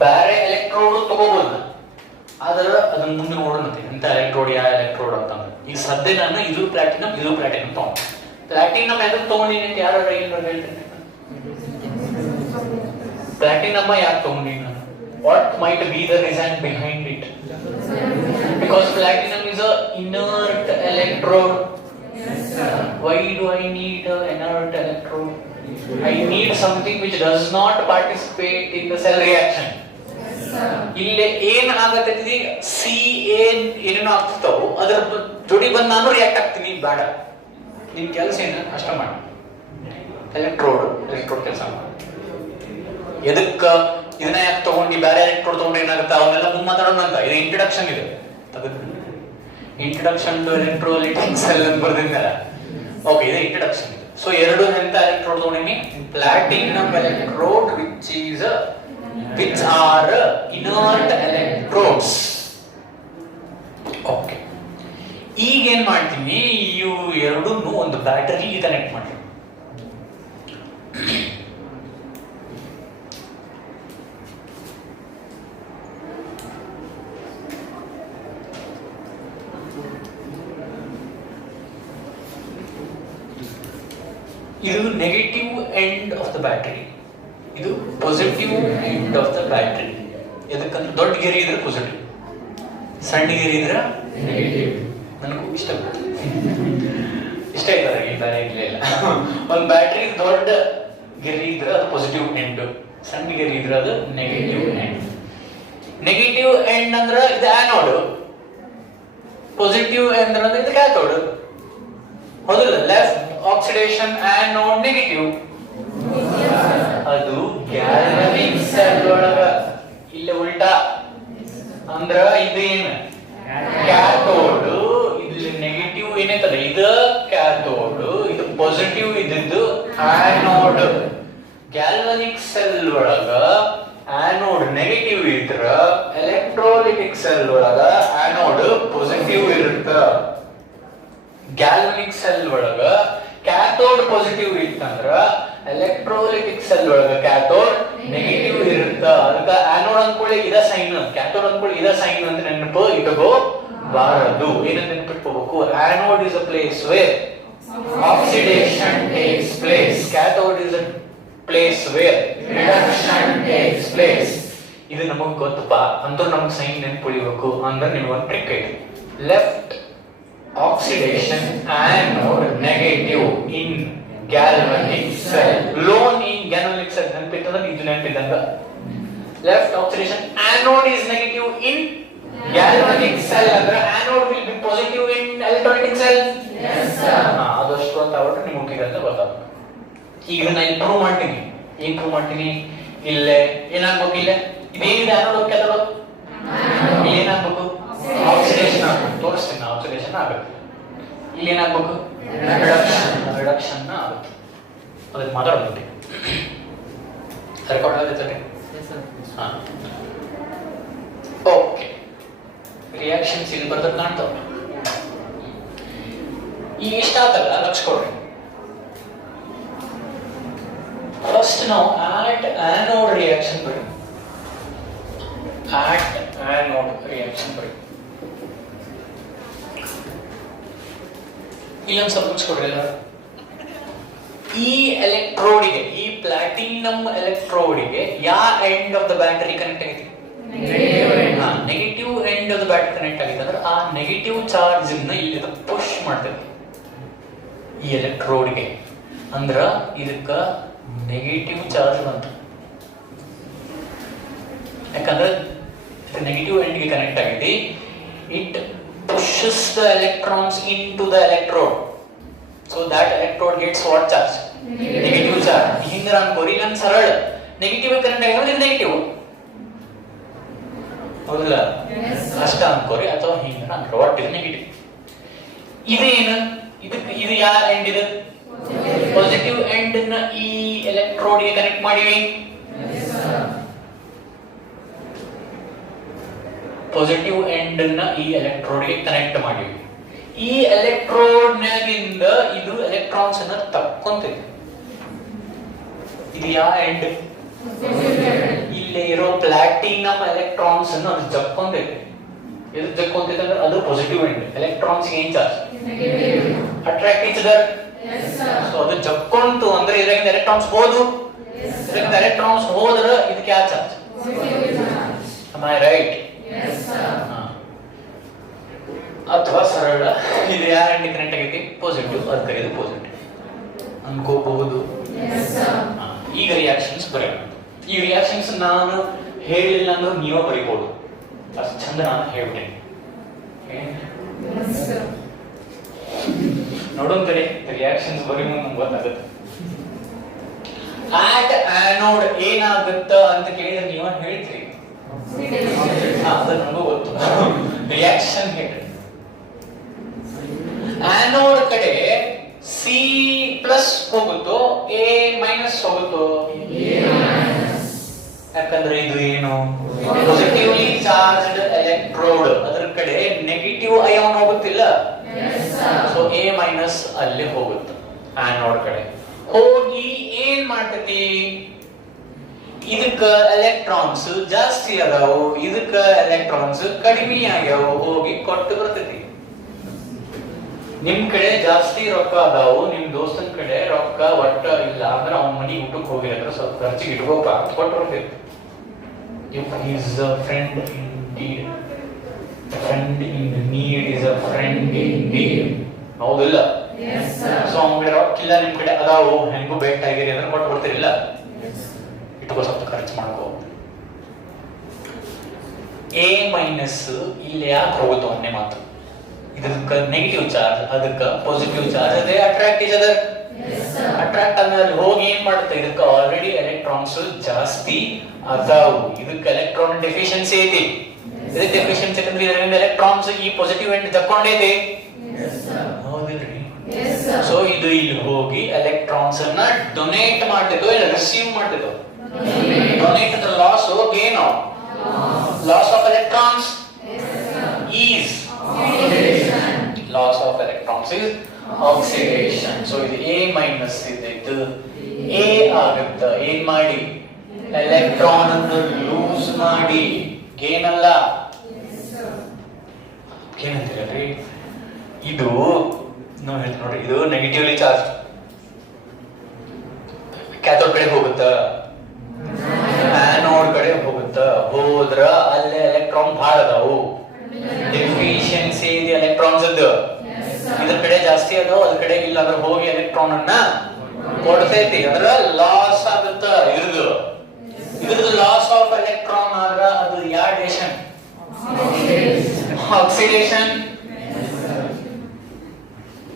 ಬೇರೆ ಎಲೆಕ್ಟ್ರೋಡ್ ತಗೋಬಹುದು, ಆದ್ರೆ ಅದನ್ನ ಮುಂದೆ ನೋಡೋಣಂತೆ ಎಂತ ಎಲೆಕ್ಟ್ರೋಡ್, ಯಾವ ಎಲೆಕ್ಟ್ರೋಡ್ ಅಂತಂದ್ರೆ. ಈಗ ಸದ್ಯ ನಾನು ಇದು ಪ್ಲಾಟಿನಮ್ ತಗೊಂಡು, ಪ್ಲಾಟಿನಮ್ ಎದಕ್ಕೆ ತಗೊಂಡಿನಿ ಅಂತ ಯಾರು ಹೇಳ್ತೀನಿ, ಪ್ಲಾಟಿನಮ್ ಯಾಕೆ ತಗೊಂಡಿನಿ ನಾನು, what might be the reason behind it? Because platinum is a inert electrode. Why do I need an inert electrode? I need something which does not participate in the cell reaction. ಇಲ್ಲಿ ಏನ್ ಆಗತೈತಿ, CA ಏನೇನೋ ಆಗ್ತಾವ, ಅದ್ರ ಜೋಡಿ ಬಂದು ನಾನು ರಿಯಾಕ್ಟ್ ಆಗ್ತೀನಿ. ಬೇಡ, ನಿನ್ ಕೆಲಸ ಏನು ಅಷ್ಟ ಮಾಡಿ, ಎಲೆಕ್ಟ್ರೋಡ್ ಕೆಲಸ ಮಾಡಿ. ಎದಕ್ಕ ಇದನ್ನ ಯಾಕೆ ತಗೊಂಡು ಬೇರೆ ಎಲೆಕ್ಟ್ರೋಡ್ ತಗೊಂಡು ಏನಾಗುತ್ತೆ ಅವನ್ನೆಲ್ಲ ಮುಂದೆ ಮಾತಾಡೋಣಂತ. ಇದು ಇಂಟ್ರಡಕ್ಷನ್, ಇದೆ ಇಂಟ್ರಡಕ್ಷನ್ ಟು ಎಲೆಕ್ಟ್ರೋಲೈಟಿಕ್ ಸೆಲ್ ಅಂತ ಬರ್ದಿದ್ದಲ್ಲ. ಓಕೆ, ಇದು ಇಂಟ್ರಡಕ್ಷನ್. ಸೊ 2 ಎಂತ ಎಲೆಕ್ಟ್ರೋಡ್ ತಗೊಂಡಿನಿ, platinum electrode which are inert electrodes. Okay, ಈಗ ಏನ್ ಮಾಡ್ತೀನಿ, ಇವು 2 ಒಂದು ಬ್ಯಾಟರಿ ಕನೆಕ್ಟ್ ಮಾಡ್ತೀನಿ. ಇದು negative end of the battery, ಇದು positive end of the battery. ಎದಕ್ಕಂದ್ರೆ ದೊಡ್ಡ ಗೆರೆ ಇದ್ರೆ ಪಾಸಿಟಿವ್, ಸಣ್ಣ ಗೆರೆ ಇದ್ರೆ ನೆಗೆಟಿವ್. ನನಗೂ ಇಷ್ಟ ಇದ್ದಾರೆ ಈ ಬೇರೆ ಇಲ್ಲ. ಒಂದು ಬ್ಯಾಟರಿ ದೊಡ್ಡ ಗೆರೆ ಇದ್ರೆ ಅದು ಪಾಸಿಟಿವ್ ಎಂಡ್, ಸಣ್ಣ ಗೆರೆ ಇದ್ರೆ ಅದು ನೆಗೆಟಿವ್ ಎಂಡ್. ನೆಗೆಟಿವ್ ಎಂಡ್ ಅಂದ್ರೆ ಇದು ಆನೋಡ್, ಪಾಸಿಟಿವ್ ಎಂಡ್ ಅಂದ್ರೆ ಇದು ಕ್ಯಾಥೋಡ್. ಹೌದಲ್ಲ? ಲೆಫ್ಟ್ ಆಕ್ಸಿಡೇಷನ್ ಆನೋಡ್ ನೆಗೆಟಿವ್, ಅದು ಗ್ಯಾಲ್ವನಿಕ್ ಸೆಲ್ ಒಳಗ. ಇಲ್ಲ ಉಲ್ಟಾ ಅಂದ್ರ ಇದು ಏನು ಕ್ಯಾಥೋಡ್, ಇಲ್ಲಿ ನೆಗೆಟಿವ್ ಏನೈತಲ್ಲ ಇದು ಕ್ಯಾಥೋಡ್, ಇದು ಪಾಸಿಟಿವ್ ಇದ್ದಿದ್ದು ಆನೋಡ್. ಗ್ಯಾಲ್ವನಿಕ್ ಸೆಲ್ ಒಳಗ ಆನೋಡ್ ನೆಗೆಟಿವ್ ಇದ್ರ ಎಲೆಕ್ಟ್ರೋಲೈಟಿಕ್ ಸೆಲ್ ಒಳಗ ಆನೋಡ್ ಪಾಸಿಟಿವ್ ಇರುತ್ತ. ಗ್ಯಾಲ್ವನಿಕ್ ಸೆಲ್ ಒಳಗ ಕ್ಯಾಥೋಡ್ ಪಾಸಿಟಿವ್ ಇತ್ತಂದ್ರ ಎಲೆಕ್ಟ್ರೋಲೈಟಿಕ್ ಸೆಲ್ ಒಳಗ ಕ್ಯಾಥೋಡ್ ನೆಗೆಟಿವ್ ಇರುತ್ತ. ಅದಕ್ಕ ಆನೋಡ್ ಅಂದ್ಕೊಳ್ಳಿ ಇದ ಸೈನ್, ಕ್ಯಾಥೋಡ್ ಅಂದ್ಕೊಳ್ಳಿ ಇದ ಸೈನ್ ಅಂತ ನೆನಪು ಇಟ್ಕೋಬಾರದು. ಏನಂತ ನೆನಪಿಟ್ಕೋಬೇಕು? Anode is a place where oxidation takes place, cathode is a place where reduction takes place. ಇದು ನಮಗ್ ಗೊತ್ತಪ್ಪ ಅಂದ್ರೂ ನಮಗ್ ಸೈನ್ ನೆನಪುಳಿಬೇಕು ಅಂದ್ರೆ ನೀವು ಒಂದು ಟ್ರಿಕ್ ಐತಿ. Left oxidation anode negative in galvanic cell, lone in galvanic cell. ನೆನಪಿತ್ತಂದ್ರೆ ಇದು ನೆನಪಿದ್ದಂಗ left oxidation anode is negative in galvanic cell ಅಂದ್ರೆ anode will be positive in electrolytic cell. Yes sir. ಅದಷ್ಟು ಅಂತ ಆಗ್ಬಿಟ್ರೆ ನಿಮಗೆ ಮುಗಿದಂತ ಗೊತ್ತಾಗುತ್ತೆ. ಈಗ ಇದನ್ನ ಇಂಪ್ರೂವ್ ಮಾಡ್ತೀನಿ. ಏನ್ ಪ್ರೂವ್ ಮಾಡ್ತೀನಿ? ಇಲ್ಲೇ ಏನಾಗ್ಬೇಕು? ಇಲ್ಲೇ ಇದೇನಿದೆ anode ಕ್ಯಾಥೋಡ್ ಏನಾಗ್ಬೇಕು? ಆಕ್ಸಿಡೇಷನ್ ಆಗಬೇಕು. ತೋರಿಸ್ತೀನಿ ಆಕ್ಸಿಡೇಷನ್ ಆಗುತ್ತೆ. ಇಲ್ಲಿ ಏನಾಗಬೇಕು? ರಿಡಕ್ಷನ್ ಆಗುತ್ತೆ. ಅದಕ್ಕೆ ಮಾತಾಡ್ಬಿಟ್ಟು ರೆಕಾರ್ಡ್ ಆಗುತ್ತೆ. ಓಕೆ, ರಿಯಾಕ್ಷನ್ಸ್ ಇಲ್ಲಿ ಬರ್ತಾರೆ ಕಾಣ್ತಾವ. ಈಗ ಇಷ್ಟ ಆತಲ್ಲ, ಲಕ್ಷ ಕೊಡ್ರಿ. ಫಸ್ಟ್ ನಾವು ಆಟ್ ಆನೋಡ್ ರಿಯಾಕ್ಷನ್ ಬರೀ. ಆಟ್ ಆನೋಡ್ ರಿಯಾಕ್ಷನ್ ಬರೀ. ಇಲ್ಲೊಂದು ಸ್ವಲ್ಪ ಮುಚ್ಕೊಡ್ರಿ ಎಲ್ಲ. ಈ ಎಲೆಕ್ಟ್ರೋಡಿಗೆ, ಈ ಪ್ಲಾಟಿನಮ್ ಎಲೆಕ್ಟ್ರೋಡಿಗೆ ಯಾ end of the battery connect ಆಗಿದೆ? Negative end of the battery connect ಆಗಿದೆ ಅಂದ್ರೆ ಆ ನೆಗೆಟಿವ್ ಚಾರ್ಜ್ ಇಲ್ಲಿ ಪುಷ್ ಮಾಡ್ತದೆ ಈ ಎಲೆಕ್ಟ್ರೋಡ್ಗೆ. ಅಂದ್ರ ಇದಕ್ಕ ನೆಗೆಟಿವ್ ಚಾರ್ಜ್ ಬಂತು. ಯಾಕಂದ್ರೆ ನೆಗೆಟಿವ್ ಎಂಡ್ ಗೆ ಕನೆಕ್ಟ್ ಆಗಿದೆ. It pushes the electrons into the electrode, so that electrode gets what charge? Negative charge. ಹಿಂದ್ರ ಅನ್ಕೋರಿ, ಇಲ್ಲ ಸರಳ ನೆಗೆಟಿವ್ ಕರೆಂಟ್ ಆಗಿರೋದು ಇದು ನೆಗೆಟಿವ್ ಹೌದಲ್ಲ, ಅಷ್ಟ ಅನ್ಕೋರಿ. ಅಥವಾ ಹಿಂದ್ರ ಅನ್ಕೋ ವಾಟ್ ಇಸ್ ನೆಗೆಟಿವ್. ಇದೇನು? ಇದಕ್ಕೆ ಇದು ಯಾವ ಎಂಡ್? ಇದು ಪಾಸಿಟಿವ್ ಎಂಡ್ ನ ಈ ಎಲೆಕ್ಟ್ರೋಡ್ ಗೆ ಕನೆಕ್ಟ್ ಮಾಡಿವಿ. ಪಾಸಿಟಿವ್ ಎಂಡ್ ನ ಈ ಎಲೆಕ್ಟ್ರೋಡ್ ಗೆ ಕನೆಕ್ಟ್ ಮಾಡಿವಿ. ಈ ಎಲೆಕ್ಟ್ರೋಡ್ ನಾಗಿಂದ ಇದು ಎಲೆಕ್ಟ್ರಾನ್ಸ್ ಅನ್ನ ತಕ್ಕೊಂತಿದೆ. ಇದು ಯಾವ ಎಂಡ್? ಇಲ್ಲಿ ಇರೋ ಪ್ಲಾಟಿನಮ್ ಎಲೆಕ್ಟ್ರಾನ್ಸ್ ಅನ್ನು ಅದು ಜಕ್ಕೊಂತಿದೆ. ಇದು ಜಕ್ಕೊಂತಿದೆ ಅಂದ್ರೆ ಅದು ಪಾಸಿಟಿವ್ ಎಂಡ್. ಎಲೆಕ್ಟ್ರಾನ್ಸ್ ಏನ್ charge? Attract each other. So ಅದು ಜಕ್ಕೊಂತು ಅಂದ್ರೆ ಇದರಿಂದ ಎಲೆಕ್ಟ್ರಾನ್ಸ್ ಹೋದು. ಇದರಿಂದ ಎಲೆಕ್ಟ್ರಾನ್ಸ್ ಹೋದ್ರೆ ಇದಕ್ಕೆ ಯಾವ ಚಾರ್ಜ್? am I right? ಅಥವಾ ಸರಳ ಇದು ಯಾರ ಎಂಡ್ ಕನೆಕ್ಟ್ ಆಗೈತಿ? ಪಾಸಿಟಿವ್, ಅದಕ್ಕೆ ಇದು ಪಾಸಿಟಿವ್ ಅನ್ಕೋಬಹುದು. ಈಗ ರಿಯಾಕ್ಷನ್ಸ್ ಬರೆಯೋಣ. ಈ ರಿಯಾಕ್ಷನ್ಸ್ ನಾನು ಹೇಳಿಲ್ಲ ಅಂದ್ರೆ ನೀವೇ ಬರೀಬಹುದು. ಅಷ್ಟು ಚಂದ ನಾನು ಹೇಳ್ಬಿಟ್ಟೇನೆ. ನೋಡೋಣ ತಡಿ, ರಿಯಾಕ್ಷನ್ಸ್ ಬರೀ ನಮ್ಗೆ ಗೊತ್ತಾಗುತ್ತೆ. ಆಟ್ ಆನೋಡ್ ಏನಾಗುತ್ತ ಅಂತ ಕೇಳಿದ್ರೆ ನೀವ ಹೇಳ್ತೀರಿ. ಅದು ನನಗೂ ಗೊತ್ತು. ರಿಯಾಕ್ಷನ್ ಹೇಳ್ರಿ. ಆನೋಡ್ ಕಡೆ ಸಿ ಪ್ಲಸ್ ಹೋಗುತ್ತೋ ಎ ಮೈನಸ್ ಹೋಗುತ್ತೋ? ಯಾಕಂದ್ರೆ ಇದು ಏನು? Positively charged electrode. ಅದರ ಕಡೆ ನೆಗೆಟಿವ್ ಅಯಾನ್ ಹೋಗುತ್ತಿಲ್ಲ. ಸೊ ಎ ಮೈನಸ್ ಅಲ್ಲಿ ಹೋಗುತ್ತೆ. ಆನೋಡ್ ಕಡೆ ಹೋಗಿ ಏನ್ ಮಾಡ್ತೈತಿ? ಇದಕ್ಕ ಎಲೆಕ್ಟ್ರಾನ್ಸ್ ಜಾಸ್ತಿ ಅದಾವು, ಇದಕ್ಕ ಎಲೆಕ್ಟ್ರಾನ್ಸ್ ಕಡಿಮೆ ಆಗ್ಯಾವ, ಹೋಗಿ ಕೊಟ್ಟು ಬರ್ತೈತಿ. ನಿಮ್ ಕಡೆ ಜಾಸ್ತಿ ರೊಕ್ಕ ಅದಾವು, ನಿಮ್ ದೋಸ್ತನ ಕಡೆ ರೊಕ್ಕ ಒಟ್ಟ ಇಲ್ಲ ಅಂದ್ರೆ ಅವ್ನ ಮನಿ ಊಟಕ್ಕೆ ಹೋಗಿದ್ರೆ ಸ್ವಲ್ಪ ಖರ್ಚಿಗೆ ಇಟ್ಕೋಪ ಕೊಟ್ಟು ಬರ್ತೈತಿ. If he is a friend in deed, friend in need is a friend in deed. ಹೌದಿಲ್ಲ? ಸೊ ಅವ್ನ ಕಡೆ ರೊಕ್ಕ ಇಲ್ಲ, ನಿಮ್ ಕಡೆ ಅದಾವು, ಹೆಂಗು ಬೇಟ್ ಆಗಿರಿ ಅಂದ್ರೆ ಕೊಟ್ಟು ಬರ್ತೀರಿಲ್ಲ, ಇಟ್ಕೋ ಸ್ವಲ್ಪ ಖರ್ಚು ಮಾಡ್ಕೋ. ಎ ಮೈನಸ್ ಇಲ್ಲಿ ಯಾಕೆ ಹೋಗುತ್ತೋ ಅನ್ನೇ ಮಾತು. ಇದಕ್ಕ ನೆಗೆಟಿವ್ ಚಾರ್ಜ್, ಅದಕ್ಕ ಪಾಸಿಟಿವ್ ಚಾರ್ಜ್, ಅದೇ ಅಟ್ರಾಕ್ಟ್ ಈಚ್ ಅದರ್. ಅಟ್ರಾಕ್ಟ್ ಆದ್ಮೇಲೆ ಹೋಗಿ ಏನ್ ಮಾಡುತ್ತೆ? ಇದಕ್ಕ ಆಲ್ರೆಡಿ ಎಲೆಕ್ಟ್ರಾನ್ಸ್ ಜಾಸ್ತಿ ಅದಾವು, ಇದಕ್ಕೆ ಎಲೆಕ್ಟ್ರಾನ್ ಡೆಫಿಷಿಯನ್ಸಿ ಐತಿ. ಇದಕ್ಕೆ ಎಫಿಷಿಯನ್ಸಿ ಅಂದ್ರೆ ಇದರಿಂದ ಎಲೆಕ್ಟ್ರಾನ್ಸ್ ಈ ಪಾಸಿಟಿವ್ ಎಂಡ್ ತಕೊಂಡೈತಿ. ಹೌದಿಲ್ರಿ? ಸೊ ಇದು ಇಲ್ಲಿ ಹೋಗಿ ಎಲೆಕ್ಟ್ರಾನ್ಸ್ ಅನ್ನ ಡೊನೇಟ್ ಮಾಡ್ತಿದ್ವು, ರಿಸೀವ್ ಮಾಡ್ತಿದ್ವು. ಡೊನೇಟ್ ಅಂದ್ರೆ loss, gain loss of electrons is loss of electrons is oxidation. So ಇದು A minus ಇದೆ, ಇದು A ಆಗುತ್ತೆ. ಏನ್ ಮಾಡಿ ಎಲೆಕ್ಟ್ರಾನ್ ಅನ್ನು ಲೂಸ್ ಮಾಡಿ, ಗೇನ್ ಅಲ್ಲ. ಏನಂತೀರಿ? ಇದು ನಾವು ಹೇಳ್ತೀವಿ ನೋಡ್ರಿ, ಇದು ನೆಗೆಟಿವ್ಲಿ ಚಾರ್ಜ್ ಕ್ಯಾಥೋಡ್ ಕಡೆ ಹೋಗುತ್ತಾ, ಆನೋಡ್ ಕಡೆ ಹೋಗುತ್ತಾ. ಹೋದ್ರ ಅಲ್ಲೇ ಎಲೆಕ್ಟ್ರಾನ್ ಬಹಳ ಅದಾವು, ಡೆಫಿಷಿಯನ್ಸಿ ಇದೆ ಎಲೆಕ್ಟ್ರಾನ್ಸ್ ಅದ್ದು. ಇದ್ರ ಕಡೆ ಜಾಸ್ತಿ ಅದಾವ, ಅದ್ರ ಕಡೆ ಇಲ್ಲ, ಅದ್ರ ಹೋಗಿ ಎಲೆಕ್ಟ್ರಾನ್ ಅನ್ನ ಕೊಡ್ತೈತಿ. ಅದ್ರ ಲಾಸ್ ಆಗುತ್ತ. ಇದ್ರದ್ದು ಲಾಸ್ ಆಫ್ ಎಲೆಕ್ಟ್ರಾನ್ ಆದ್ರ ಅದು ಯಾವ ಡೇಷನ್? ಆಕ್ಸಿಡೇಷನ್.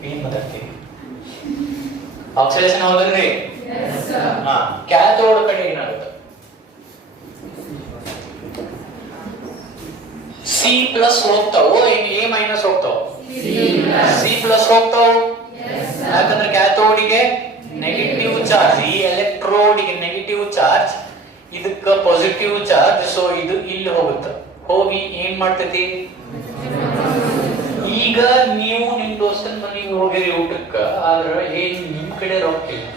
ಏನ್ ಮಾತಾಡ್ತೀವಿ? ಆಕ್ಸಿಡೇಷನ್ ಹೌದಲ್ರಿ? ಕ್ಯಾಥೋಡ್ ಕಡೆ ಏನಾಗುತ್ತೆ? ಸಿ ಪ್ಲಸ್ ಹೋಗ್ತಾವು, ಎ ಮೈನಸ್ ಹೋಗ್ತಾವ. ಸಿ ಪ್ಲಸ್ ಹೋಗ್ತಾವು, ಯಾಕಂದ್ರೆ ಕ್ಯಾಥೋಡಿಗೆ ನೆಗೆಟಿವ್ ಚಾರ್ಜ್, ಈ ಎಲೆಕ್ಟ್ರೋಡಿಗೆ ನೆಗೆಟಿವ್ ಚಾರ್ಜ್, ಇದಕ್ಕ ಪಾಸಿಟಿವ್ ಚಾರ್ಜ್. ಸೊ ಇದು ಇಲ್ಲಿ ಹೋಗುತ್ತೆ, ಹೋಗಿ ಏನ್ ಮಾಡ್ತೈತಿ? ಈಗ ನೀವು ನಿಮ್ ದೋಸ್ತನ ಮನೆಗೆ ಹೋಗಿರಿ ಊಟಕ್ಕ, ಆದ್ರೆ ಏನ್ ನಿಮ್ ಕಡೆ ರೊಕ್ಕ ಇಲ್ಲ,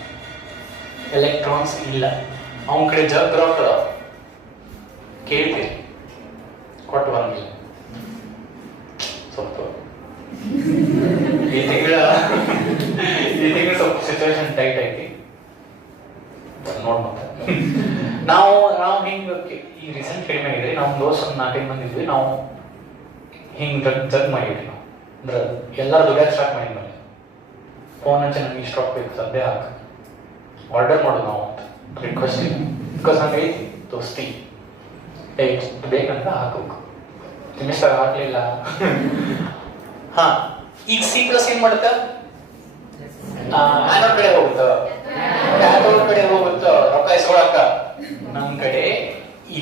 ಎಲೆಕ್ಟ್ರಾನ್ಸ್ ಇಲ್ಲ, ಅವನ ಕಡೆ ಜಗ್ ರೊಕ್ಕ ಕೇಳ್ತೀರಿ, ಕೊಟ್ಟು ಬರಂಗಿಲ್ಲ. ಸ್ವಲ್ಪ ಈ ತಿಂಗಳ ಸ್ವಲ್ಪ ಸಿಚುವೇಶನ್ ಟೈಟ್ ಐತಿ, ನೋಡ್ ಮತ್ತೆ ನಾವು ಹಿಂಗ ಈ ರೀಸೆಂಟ್ ಕಡಿಮೆ ಆಗಿದೆ. ನಾವು ದೋಸ್ತ 4-5 ಮಂದಿ ಇದ್ವಿ, ನಾವು ಹಿಂಗ್ ಜಗ್ ಮಾಡಿದ್ವಿ. ನಾವು ಅಂದ್ರೆ ಎಲ್ಲರೂ ದುಡಿಯೋಕೆ ಸ್ಟಾರ್ಟ್ ಮಾಡಿದ್ಮೇಲೆ ಫೋನ್ ಹಚ್ಚಿ ನಮ್ಗೆ ಇಷ್ಟು ರೊಕ್ಕ ಬೇಕು ಸದ್ಯ ಹಾಕ, ಆರ್ಡರ್ ಮಾಡೋದು ನಾವು ಅಂತ ರಿಕ್ವೆಸ್ಟ್ ಇಲ್ಲ. ಬಿಕಾಸ್ ನಂಗೆ ಐತಿ ದೋಸ್ತಿ, ಬೇಕಂತ ಹಾಕೋಬೇಕು. ನಿಮಿಷ ಹಾಕ್ಲಿಲ್ಲ. ಹಾ, ಈಗ ಸಿ ಪ್ಲಸ್ ಏನ್ ಮಾಡುತ್ತ? ಆನೋಡ್ ಕಡೆ ಹೋಗುತ್ತ, ಕ್ಯಾಥೋಡ್ ಕಡೆ ಹೋಗುತ್ತ ರೊಕ್ಕ ಇಸ್ಕೊಳಕ. ನಮ್ ಕಡೆ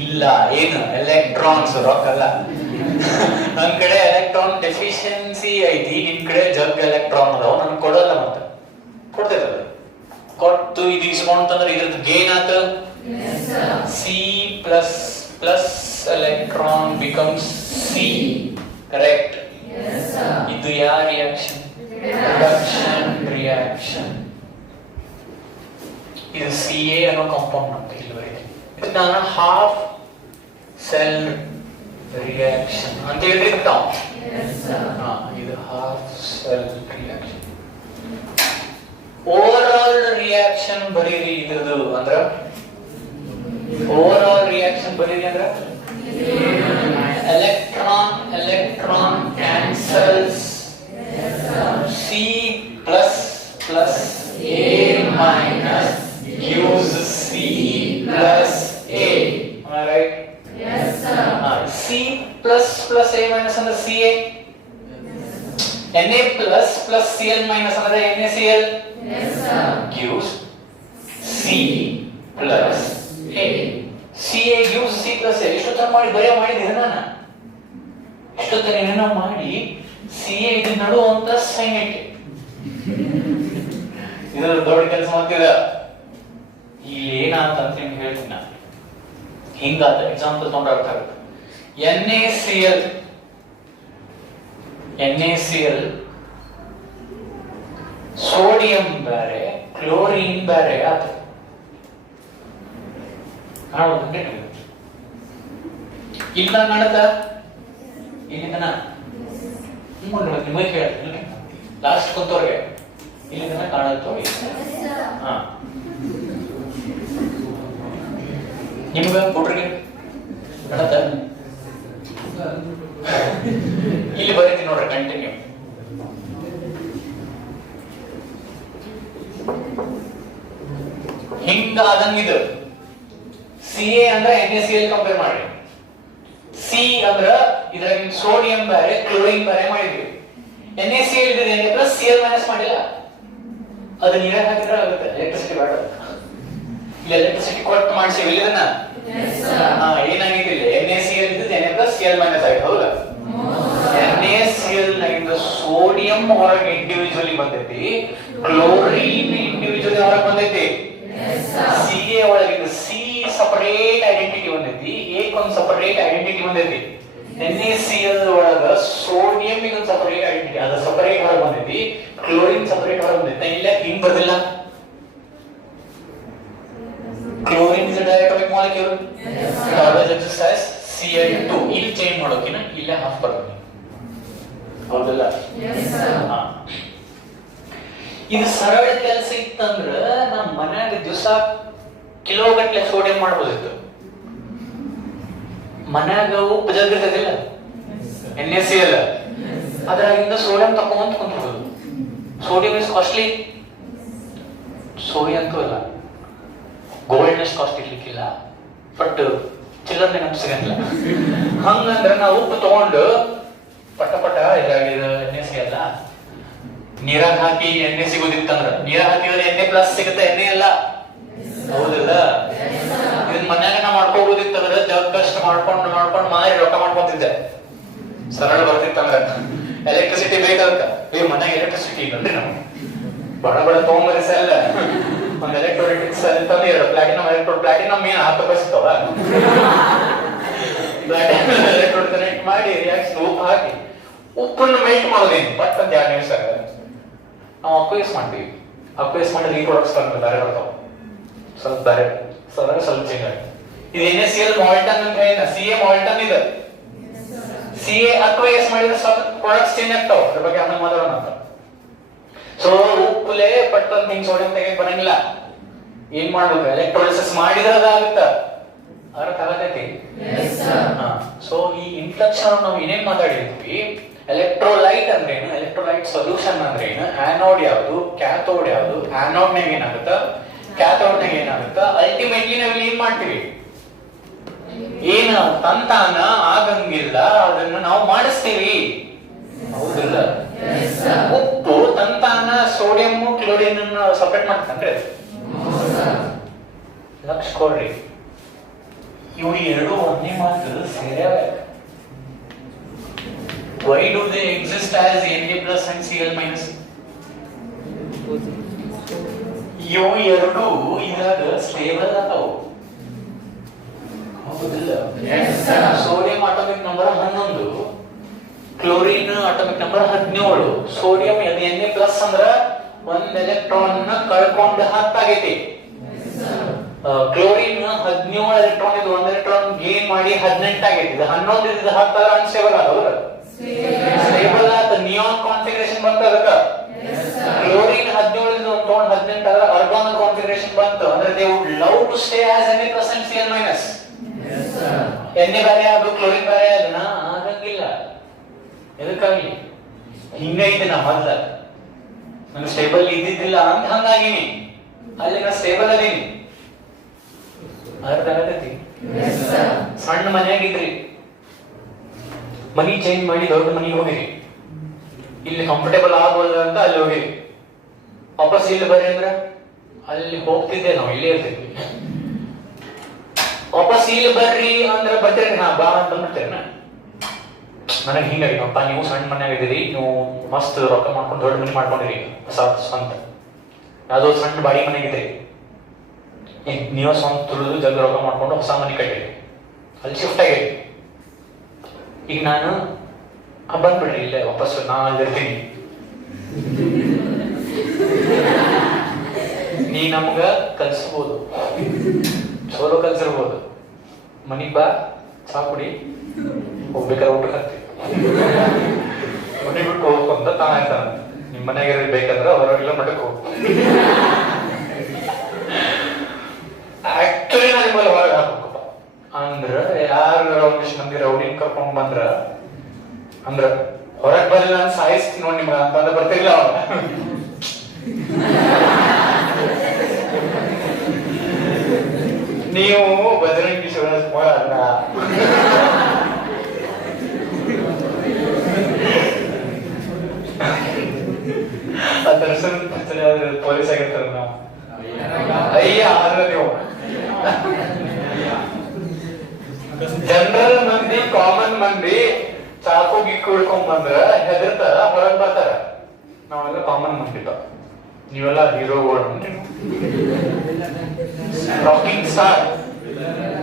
ಇಲ್ಲ, ಏನು ಎಲೆಕ್ಟ್ರಾನ್ಸ್ ರೊಕ್ಕ ಅಲ್ಲ. ನಮ್ ಕಡೆ ಎಲೆಕ್ಟ್ರಾನ್ ಡೆಫಿಷಿಯನ್ಸಿ ಐತಿ, ನಿಮ್ ಕಡೆ ಜಗ್ ಎಲೆಕ್ಟ್ರಾನ್ ಅದಾವ, ನನ್ ಕೊಡಲ್ಲ. ಮತ್ತೆ ಕೊಡ್ತೈತದ, ಕೊಟ್ಟು ಇದು ಇಸ್ಕೊಂತಂದ್ರೆ ಇದ್ರದ್ದು ಗೇನ್ ಆತ. C plus plus electron becomes C, correct? ಇದು ಯಾವ ರಿಯಾಕ್ಷನ್? Reduction reaction. ಇದು CA ಅನ್ನೋ ಕಾಂಪೌಂಡ್ ಅಂತ ಇಲ್ಲಿ ಬರೀತೀನಿ. ಇದನ್ನ ಹಾಫ್ ಸೆಲ್ ರಿಯಾಕ್ಷನ್ ಅಂತ ಹೇಳಿರ್ತಾವ. ಇದು half cell reaction. Over all reaction ಬರೀರಿ ಇದ್ರದ್ದು. ಅಂದ್ರ ಓವರ್ ಆಲ್ ರಿಯಾಕ್ಷನ್ ಬರೀರಿ ಅಂದ್ರ electron cancels. C plus plus A minus gives C plus A. Am I right? Yes, sir. C plus plus A minus ಅಂದ್ರೆ CA. Na plus plus Cl minus ಅಂದ್ರೆ NaCl. Yes, sir. Gives C plus A. CA gives C plus A. ಇಷ್ಟೊತ್ತ ಮಾಡಿ ಬರೆಯ ಮಾಡಿದ ನಾನು ಇಷ್ಟೊತ್ತ ಏನೇನೋ ಮಾಡಿ CA ಇದು ನಡುವಂತ ಸೈನ್ ಇಟ್ಟೆ. ಇದು ದೊಡ್ಡ ಕೆಲಸ ಮಾಡ್ತಿದ. ಇಲ್ಲಿ ಏನಾಗ್ತಂತ ನಿಮ್ಗೆ ಹೇಳ್ತೀನಿ ನಾನು. ಹಿಂಗಾದ ಎಕ್ಸಾಂಪಲ್ ತಗೊಂಡ್ರೆ ಅರ್ಥ ಆಗುತ್ತೆ. NaCl ಸೋಡಿಯಂ ಬೇರೆ ಕ್ಲೋರಿನ್ ಬೇರೆ ಆತ. ಇಲ್ಲ ನಡತ ಇಲ್ಲಿಂದನ ನಿಮಗೆ ಹೇಳ್ತೀನಿ ಲಾಸ್ಟ್ ಕುಂತವ್ರಿಗೆ ಇಲ್ಲಿಂದನ ಕಾಣುತ್ತೋ ಹಾ ನಿಮ್ಗ ಹುಡ್ರಿಗೆ ನಡತ ಇಲ್ಲಿ ಬರೀತೀನಿ ನೋಡ್ರಿ ಕಂಟಿನ್ಯೂ. ಹಿಂಗಾದಂಗಿದು CA ಅಂದ್ರೆ NaCl ಕಂಪೇರ್ ಮಾಡಿ. C ಅಂದ್ರ ಇದ್ರಾಗ ಸೋಡಿಯಂ ಬೇರೆ ಕ್ಲೋರಿನ್ ಬೇರೆ ಮಾಡಿದ್ವಿ. NaCl ಇದೆ Na Cl ಮೈನಸ್ ಮಾಡಿಲ್ಲ. ಅದು ನೀರಾಗ ಹಾಕಿದ್ರೆ ಆಗುತ್ತೆ. ಎಲೆಕ್ಟ್ರಿಸಿಟಿ ಬೇಡ. ಇಲ್ಲಿ ಎಲೆಕ್ಟ್ರಿಸಿಟಿ ಕೊಟ್ಟು ಮಾಡಿಸಿವಿ ಇದನ್ನ. ಏನಾಗಿದೆ ಇಲ್ಲಿ NaCl ಇದೆ Na Cl ಮೈನಸ್ ಆಯ್ತು ಹೌದಾ? NaCl ನಾಗಿಂದ ಸೋಡಿಯಂ ಹೊರಗೆ ಇಂಡಿವಿಜುವಲಿ ಬಂದೈತಿ, ಕ್ಲೋರಿನ್ ಇಂಡಿವಿಜುವಲಿ ಹೊರಗೆ ಬಂದೈತಿ. Ca ಒಳಗಿಂದ C ಸಪರೇಟ್ ಐಡೆಂಟಿಟಿ ಬಂದೈತಿ, A ಒಂದು ಸಪರೇಟ್ ಐಡೆಂಟಿಟಿ ಬಂದೈತಿ. NaCl ಒಳಗ ಸೋಡಿಯಂ ಇದೊಂದು ಸಪರೇಟ್ ಐಡೆಂಟಿಟಿ, ಅದು ಸಪರೇಟ್ ಹೊರಗೆ ಬಂದೈತಿ, ಕ್ಲೋರಿನ್ ಸಪರೇಟ್ ಹೊರಗೆ ಬಂದೈತಿ. ಇಲ್ಲ ಹಿಂಗ್ ಬದಿಲ್ಲ. Chlorine is a diatomic molecule, it always exists as Cl2. ಇಲ್ಲಿ ಚೇಂಜ್ ಮಾಡೋಕಿನ ಇಲ್ಲೇ ಹಾಫ್ ಬರುತ್ತೆ, ಹೌದಲ್ಲ? ಇದು ಸರಳ ಕೆಲಸ ಇತ್ತಂದ್ರ ನಮ್ಮ ಮನ್ಯಾಗ ದಿವಸ ಕಿಲೋಗಟ್ಲೆ ಸೋಡಿಯಂ ಮಾಡ್ಬೋದಿತ್ತು. ಮನ್ಯಾಗ ಉಪ್ಪು ಜಗ್ಗಿರ್ತದಿಲ್ಲ, NaCl, ಅದ್ರಾಗಿಂದ ಸೋಡಿಯಂ ತಕೊಂತ ಕುಂತ್ಬೋದು. ಸೋಡಿಯಂ ಇಸ್ ಕಾಸ್ಟ್ಲಿ, ಸೋಡಿಯಂ ಅಂತೂ ಅಲ್ಲ, ಗೋಲ್ಡ್ ಅಷ್ಟು ಕಾಸ್ಟ್ ಇರ್ಲಿಕ್ಕಿಲ್ಲ, ಬಟ್ ಚಿಲ್ಲರ್ನೆ ನಮ್ಗೆ ಸಿಗಂಗಿಲ್ಲ. ಹಂಗಂದ್ರೆ ನಾವು ಉಪ್ಪು ತಗೊಂಡು ಪಟ ಪಟ ಇದಾಗಿದೆ NaCl ನೀರಾಗ ಹಾಕಿ ಎಣ್ಣೆ ಸಿಗೋದಿತ್ತಂದ್ರ, ನೀರಾಗ ಹಾಕಿದ್ರೆ Na+ ಸಿಗುತ್ತೆ, ಎಣ್ಣೆ ಅಲ್ಲ, ಹೌದಿಲ್ಲ? ಇದನ್ನ ಮನ್ಯಾಗ ನಾ ಮಾಡ್ಕೋಬೋದಿತ್ತಂದ್ರ ಜಗ್ಗಷ್ಟು ಮಾಡ್ಕೊಂಡು ಮಾರಿ ರೊಕ್ಕ ಮಾಡ್ಕೊಂತಿದ್ದೆ, ಸರಳ ಬರ್ತಿತ್ತಂದ್ರ. ಎಲೆಕ್ಟ್ರಿಸಿಟಿ ಬೇಕಾಗತ್ತ, ಈ ಮನ್ಯಾಗ ಎಲೆಕ್ಟ್ರಿಸಿಟಿ ಇಲ್ಲಂದ್ರೆ ನಾವು ಬಡ ಬಡ ತಗೊಂಬರಿ ಸೆಲ್, ಒಂದು ಎಲೆಕ್ಟ್ರೋಲೈಟಿಕ್ ಸೆಲ್ ತಂದು 2 ಪ್ಲಾಟಿನಮ್ ಪ್ಲಾಟಿನಮ್ ಏನು 10 ರೂಪಾಯಿ ಸಿಗ್ತಾವ. ಎಲೆಕ್ಟ್ರೋಡ್ ಕನೆಕ್ಟ್ ಮಾಡಿ ರಿಯಾಕ್ಷನ್ ಉಪ್ಪು ಹಾಕಿ ಉಪ್ಪನ್ನು ಮೆಲ್ಟ್ ಮಾಡೋದೇನು ಬಟ್ ಅಂತ 2 ನಿಮಿಷ ನಾವು ಅಕ್ವೇಸ್ ಮಾಡ್ತೀವಿ. ಅಕ್ವೇಸ್ ಮಾಡಿ ರೀಪ್ರೊಡಕ್ಟ್ಸ್ ಬಂದು ಬೇರೆ ಬರ್ತಾವ, ಸ್ವಲ್ಪ ಬೇರೆ ಸ್ವಲ್ಪ ಚೇಂಜ್ ಆಗುತ್ತೆ. ಇದು NaCl ಮಾಲ್ಟನ್ ಅಂತ ಹೇಳಿ, Ca ಮಾಲ್ಟನ್ ಇದೆ, Ca ಅಕ್ವೇಸ್ ಮಾಡಿದ್ರೆ ಸ್ವಲ್ಪ ಪ್ರಾಡಕ್ಟ್ಸ್ ಚೇಂಜ್ ಆಗ್ತಾವ, ಅದ್ರ ಬಗ್ಗೆ ಆಮೇಲೆ ಮಾತಾಡೋಣ ಅಂತ. ಸೊ ಉಪ್ಪುಲೆ ಪಟ್ ಅಂತ ಹಿಂಗ್ ಸೋಡಿಯಂ ತೆಗೆದು ಬರಂಗಿಲ್ಲ, ಏನ್ ಮಾಡ್ಬೇಕು? ಎಲೆಕ್ಟ್ರೋಲಿಸಿಸ್ ಮಾಡಿದ್ರೆ ಅದಾಗುತ್ತ, ಅರ್ಥ ಆಗತೈತಿ? ಸೊ ಈ ಇಂಟ್ರಡಕ್ಷನ್ ನಾವು ಏನೇನ್ ಮಾತಾಡಿದ್ವಿ, ಎಲೆಕ್ಟ್ರೋಲೈಟ್ ಅಂದ್ರೇನು, ಎಲೆಕ್ಟ್ರೋಲೈಟ್ ಸೊಲ್ಯೂಷನ್ ಅಂದ್ರೇನು, ಆನೋಡ್ ಯಾವುದು, ಕ್ಯಾಥೋಡ್ ಯಾವುದು, ಆನೋಡ್ನಾಗ ಏನಾಗುತ್ತ, ಕ್ಯಾಥೋಡ್ನಾಗ ಏನಾಗುತ್ತ, ಅಲ್ಟಿಮೇಟ್ಲಿ ನಾವು ಏನ್ ಮಾಡ್ತೀವಿ, ಏನು ತಂತಾನ ಆಗಂಗಿಲ್ಲ, ಅದನ್ನ ನಾವು ಮಾಡಿಸ್ತೀವಿ, ಹೌದಿಲ್ಲ? ಉಪ್ಪು ತಂತಾನ ಸೋಡಿಯಂ ಕ್ಲೋರಿನ್ ಅನ್ನು ಸಪರೇಟ್ ಮಾಡ್ತಂದ್ರೆ ಲಕ್ಷ ಕೊಡ್ರಿ, ಇವು ಎರಡು ಒಂದೇ ಮಾತು ಸೇರ್ಯಾವ. Why do they exist as Na+ and Cl-? ಇವು ಎರಡು ಇದ್ರಾಗ ಸ್ಟೇಬಲ್ ಅದಾವು, ಹೌದಿಲ್ಲ? Sodium atomic number 11, chlorine atomic number 17. Sodium Na+ ಅಂದ್ರ 1 ಎಲೆಕ್ಟ್ರಾನ್ ನ ಕಳ್ಕೊಂಡ 10 ಆಗೈತಿ. ಕ್ಲೋರಿನ್ 17 ಎಲೆಕ್ಟ್ರಾನ್ ಇದು 1 ಎಲೆಕ್ಟ್ರಾನ್ ಗೇನ್ ಮಾಡಿ 18 ಆಗೈತಿ. ಇದು 11 ಇದು 10 ಅನ್ಸ್ಟೇಬಲ್ ಆದವ್ರ ಸ್ಟೇಬಲ್ ಆತ, ನಿಯಾನ್ ಕಾನ್ಫಿಗರೇಷನ್ ಬಂತ. ಅದಕ್ಕ ಕ್ಲೋರಿನ್ 17 ಇದು ತಗೊಂಡ್ 18 ಆದ್ರ ಆರ್ಗಾನ್ ಕಾನ್ಫಿಗರೇಷನ್ ಬಂತು. ಅಂದ್ರೆ they would love to stay as Na+ and Cl-. Na ಬೇರೆ ಅದು ಕ್ಲೋರಿನ್ ಬೇರೆ ಅದನ್ನ ಆಗಂಗಿಲ್ಲ, ಎದಕ್ಕಾಗ್ಲಿ? ಹಿಂಗೈತಿ ನಾ ಮೊದ್ಲ ನಾನು ಸ್ಟೇಬಲ್ ಇದ್ದಿದ್ದಿಲ್ಲ ಅಂತ ಹಂಗಾಗಿನಿ, ಅಲ್ಲಿ ನಾ ಸ್ಟೇಬಲ್ ಅದೀನಿ, ಅರ್ಥ ಆಗತೈತಿ? ಸಣ್ಣ ಮನೆಯಾಗಿದ್ರಿ, ಮನಿ ಚೇಂಜ್ ಮಾಡಿ ದೊಡ್ಡ ಮನಿಗೆ ಹೋಗಿರಿ, ಇಲ್ಲಿ ಕಂಫರ್ಟೇಬಲ್ ಆಗೋಲ್ಲ ಅಂತ ಅಲ್ಲಿ ಹೋಗಿರಿ, ವಾಪಸ್ ಇಲ್ಲಿ ಬರ್ರಿ ಅಂದ್ರ ಅಲ್ಲಿ ಹೋಗ್ತಿದ್ದೆ, ನಾವು ಇಲ್ಲೇ ಇರ್ತಿದ್ವಿ. ವಾಪಸ್ ಇಲ್ಲಿ ಬರ್ರಿ ಅಂದ್ರೆ ಬರ್ತೀರಿ, ನಾ ಬಾ ಅಂತ ಬಂದ್ಬಿಡ್ತೇನೆ. ನನಗೆ ಹಿಂಗಾಗಿ ನಪ್ಪ, ನೀವು ಸಣ್ಣ ಮನೆಯಾಗಿದ್ದೀರಿ, ನೀವು ಮಸ್ತ್ ರೊಕ್ಕ ಮಾಡ್ಕೊಂಡು ದೊಡ್ಡ ಮನೆ ಮಾಡ್ಕೊಂಡಿರಿ, ಸ್ವಂತ ಯಾವ್ದೋ ಸಣ್ಣ ಬಾಡಿ ಮನೆಗಿದ್ರಿ, ಈಗ ನೀವು ಸ್ವಂತ ತುಳಿದು ಜಗ್ಗ ರೊಕ್ಕ ಮಾಡ್ಕೊಂಡು ಹೊಸ ಮನೆ ಕಟ್ಟಿರಿ, ಅಲ್ಲಿ ಶಿಫ್ಟ್ ಆಗಿರಿ. ಈಗ ನಾನು ಬಂದ್ಬಿಡ್ರಿ ಇಲ್ಲೇ ವಾಪಸ್, ನಾ ಅಲ್ಲಿರ್ತೀನಿ, ನೀ ನಮ್ಗ ಕಲ್ಸ್ಬೋದು, ಚಲೋ ಕಲ್ಸಿರ್ಬೋದು, ಮನಿಗ್ ಬಾ, ಚಾ ಕುಡಿ, ಹೋಗ್ಬೇಕಾದ್ರೆ ಊಟಕ್ಕೆ ಹಾಕ್ತೀವಿ, ಮನೆ ಬಿಟ್ಟು ಹೋಗ್ಕೊಂತ ತಾನ ನಿಮ್ಮ ಮನೆಯಾಗ ಬೇಕಂದ್ರೆ ಹೊರಗೆಲ್ಲ ಮಠಕ್ಕೆ ಹೋಗ್. ಆಕ್ಚುಲಿ ನಾನು ನಿಮ್ಮಲ್ಲಿ ಹೊರಗೆ ಹಾಕಪ್ಪ ಅಂದ್ರ ಯಾರು ಒಂದಿಷ್ಟು ಮಂದಿ ರೌಡಿನ್ ಕರ್ಕೊಂಡ್ ಬಂದ್ರ ಅಂದ್ರ ಹೊರಗೆ ಬರಲಿಲ್ಲ ಅಂತ ಸಾಯಿಸ್ತೀನಿ ನೋಡಿ ನಿಮ್ಗ ಅಂತಂದ್ರೆ ಬರ್ತಿರ್ಲಿಲ್ಲ ಅವಾಗ. ನೀವು ಬಜರಂಗಿ ಶಿವರಾಜ್ಕುಮಾರ್ ಅಲ್ಲ, ಪೊಲೀಸ್ ಆಗಿರ್ತಾರ ನಾವು, ಅಯ್ಯ ಆದ್ರೆ ನೀವು ಜನರಲ್ ಮಂದಿ ಮಂದಿ ಕಾಮನ್ ಮಂದಿ ಚಾಕು ಗಿಕ್ಕು ಹಿಡ್ಕೊಂಡ್ ಬಂದ್ರ ಹೆದರ್ತಾರ ಹೊರಗ್ ಬರ್ತಾರ. ನಾವೆಲ್ಲ ಕಾಮನ್ ಮಂದಿ ನೀವೆಲ್ಲ ಹೀರೋಗಳು. ರಾಕಿಂಗ್ ಸ್ಟಾರ್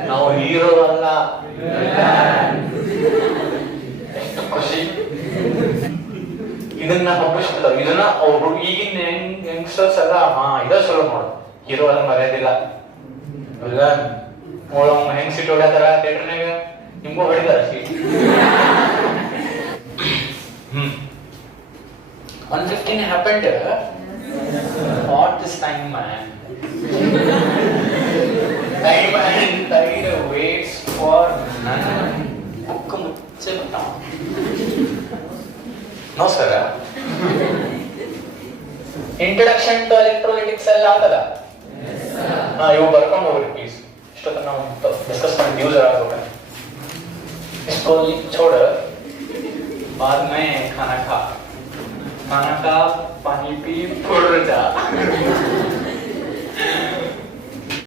ನಾವು ಹೀರೋ ಅಲ್ಲ. ಎಷ್ಟು ಖುಷಿ. ಇದನ್ನ ಒಪ್ಪಿಸ್ಬಿಡ್ತಾರ. ಇದನ್ನ ಅವ್ರು ಈಗಿನ ಯಂಗ್ಸ್ಟರ್ಸ್ ಎಲ್ಲ ಇದ ಚಲೋ ನೋಡು, ಹೀರೋ ಎಲ್ಲ ಮರ್ಯಾದಿಲ್ಲ. ಇಲ್ಲ ಹೆಂಗ್ ಸೀಟ್ ಹೊಡ್ಯಾತಾರ ಥಿಯೇಟರ್ನಾಗ, ನಿಮ್ಗೂ ಹೊಡಿತಾರ seat. 115 happened. What is time, man? Time and tide waits for none. Book मुझसे बताओ. ನಮಸ್ಕಾರ. ಇಂಟ್ರೊಡಕ್ಷನ್ ಟು ಎಲೆಕ್ಟ್ರೋಲೈಟಿಕ್ಸ್ ಎಲ್ಲ ಆಗಲ್ಲ. ಇವು ಬರ್ಕೊಂಡು ಹೋಗ್ರಿ ಪ್ಲೀಸ್. ಇಷ್ಟೊತ್ತ ನಾವು ಡಿಸ್ಕಸ್ ಮಾಡಿ ಯೂಸ್ आएगा. इसको छोड़ बाद में खाना खा, पानी पी, फोड़ जा.